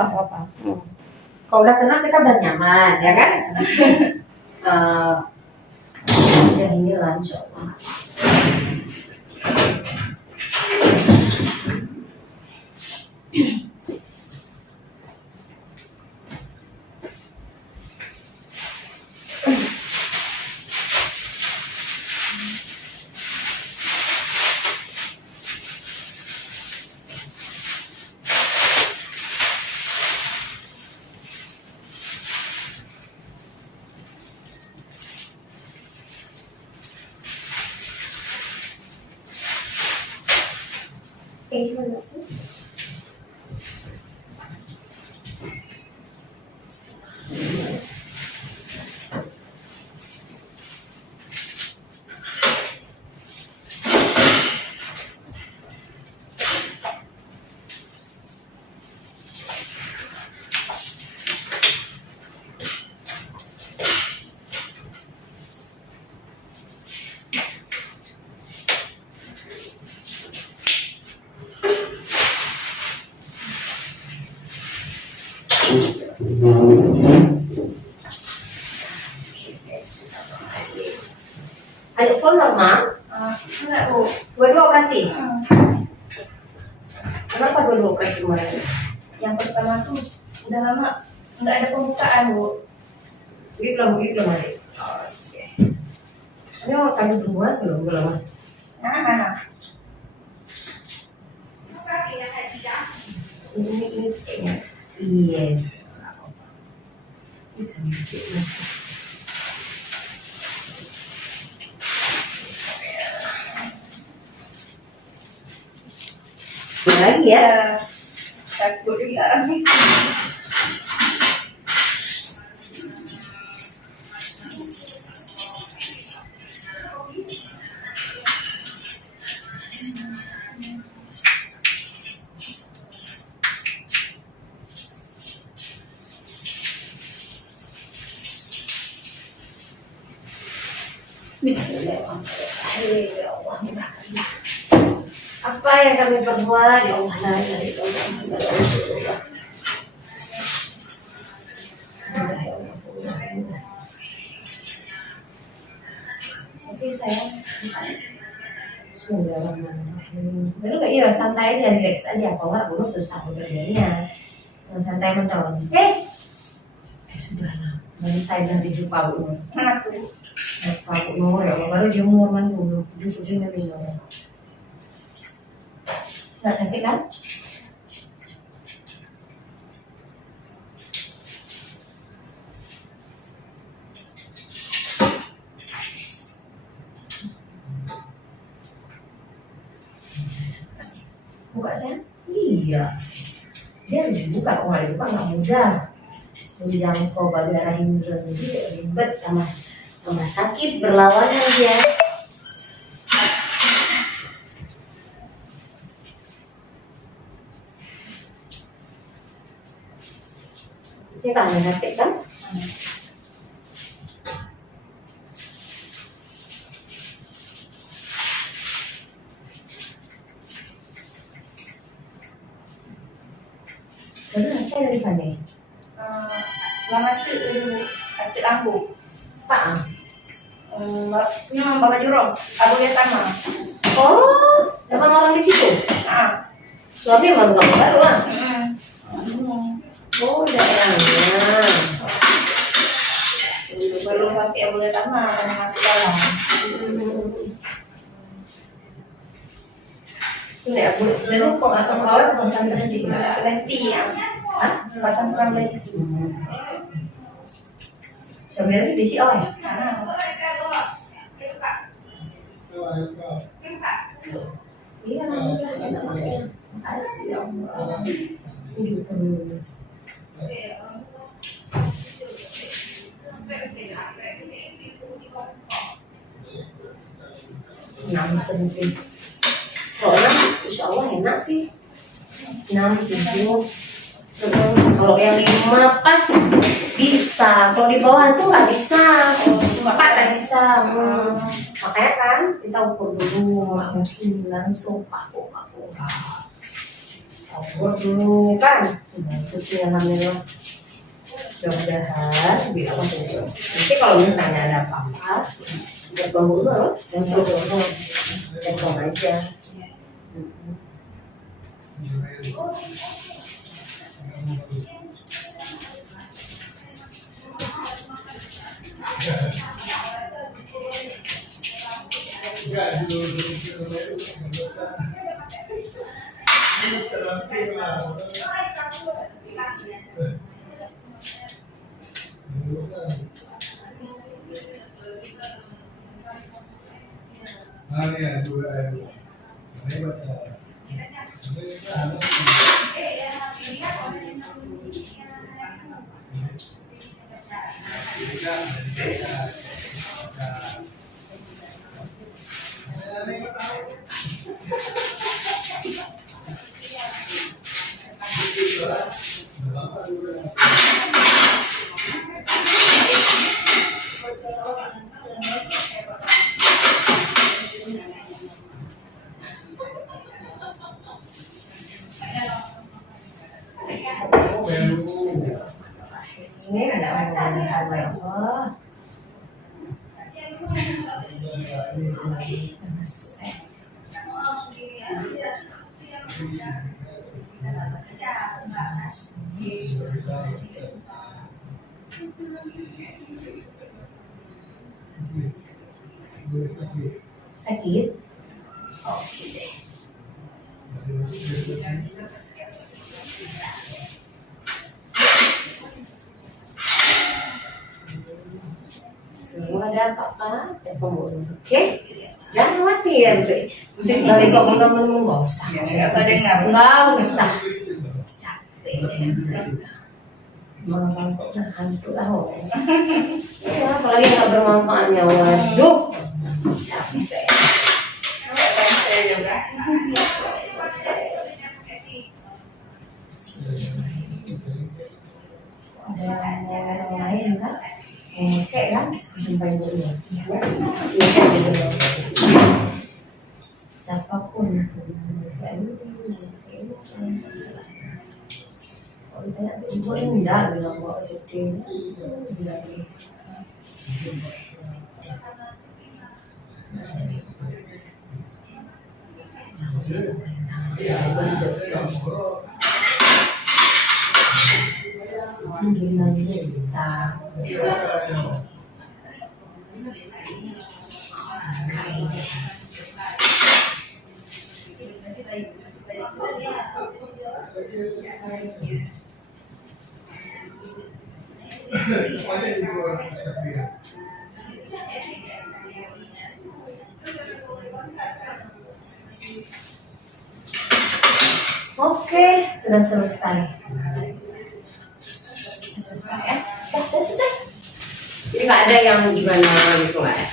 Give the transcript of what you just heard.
nggak apa-apa. Kalau udah tenang kita udah nyaman, ya kan? Ya ini lanjut. Ayo full normal? Enggak Bu. Dua-dua operasi? Kenapa dua-dua operasi kemarin? Yang pertama tuh udah lama nggak ada pembukaan Bu. Belum ada. Oke. Ini mau kali duluan belum? Nah. Ini kayaknya. Yes. Bisa sedikit masuk. Lagi ya. Takut juga. Bismillahirrahmanirrahim. Ya Allah, mudahkanlah apa yang kami perbuat, ya Allah, la ilaha illallah Muhammadur Rasulullah. Oke sayang. Bismillahirrahmanirrahim. Bener nggak? Iya, santai aja, relax aja. Kalau nggak bunuh susah bekerjanya. Santai mendaun. Sudah lah. Mentai dan tujuh palu. Mana tuh? Palu nomor ya Allah, baru jemur man dulu. Tujuh minum. Nggak sakit kan? Buka sayang? Iya. Dia harus dibuka, kalau nggak dibuka nggak mudah. Menjangkau bagian darah hindra jadi ribet sama sakit berlawanan dia. Ini kan ada sakit kan? Terus saya dari mana? Lama tuh ada ambu. Pak. Ini Bapak Jurong. Abu lihat tanah. Oh, memang orang di situ. Suami emang nggak baru ah. Oh, daerahnya. Belum sampai Abu lihat tanah karena masih dalam. Ini aku belum kok atau kawat konsen berhenti. Lenti yang batang kurang lenti. Suami di sini ya. Iya, enak banget. Makasih ya Allah. Enam sedikit. Kalau 6, insya Allah enak sih. 6, 7. Kalau yang 5 pas bisa. Kalau di bawah tuh nggak bisa. Bapak nggak bisa. Makanya kan kita ukur dulu. Nggak mungkin langsung paku. Cabut dulu kan. Itu sih alhamdulillah. Mudah-mudahan biar apa tuh. Nanti kalau misalnya ada apa-apa, telepon dulu, langsung telepon aja. Ini ada mudah-mudahan ya Allah. Masuk saya. Sakit? Oke deh. Ada apa-apa, telepon dulu, oke? Jangan khawatir, nanti balik ke temen-temen nggak usah. Nggak usah. Capek. Manfaat hantu lah. Ya, apalagi nggak bermanfaatnya, waduh. Capek. Ada yang lain kan? Oke kan? Sampai dulu. Siapapun itu. Kalau ditanya ibu enggak bilang kok sedih. Oke, sudah selesai. Selesai ya? Udah selesai. Jadi nggak ada yang gimana gitu nggak ya?